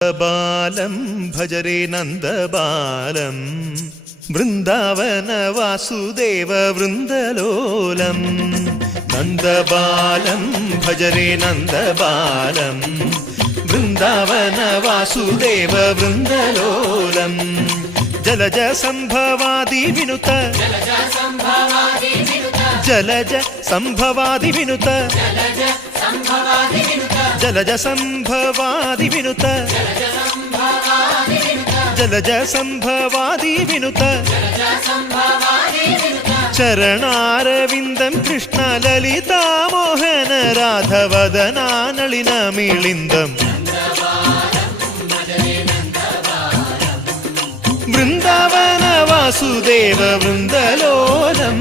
Balam ഭജരേ നന്ദബാലം Vrindavana Vasudeva വൃന്ദലോലം. നന്ദബാലം ഭജരേ നന്ദബാലം Vrindavana Vasudeva വൃന്ദലോലം. Jalaja സംഭവാദി വിനുത Jalaja സംഭവാദി വിനുത Jalaja സംഭവാദി വിനുത Jalaja സംഭവാദി വിനുത ചരണാരവിന്ദം Krishna ലളിതാമോഹന രാധവദനാനളിന മിളിന്ദം. Vrindavana Vasudeva വൃന്ദലോലം.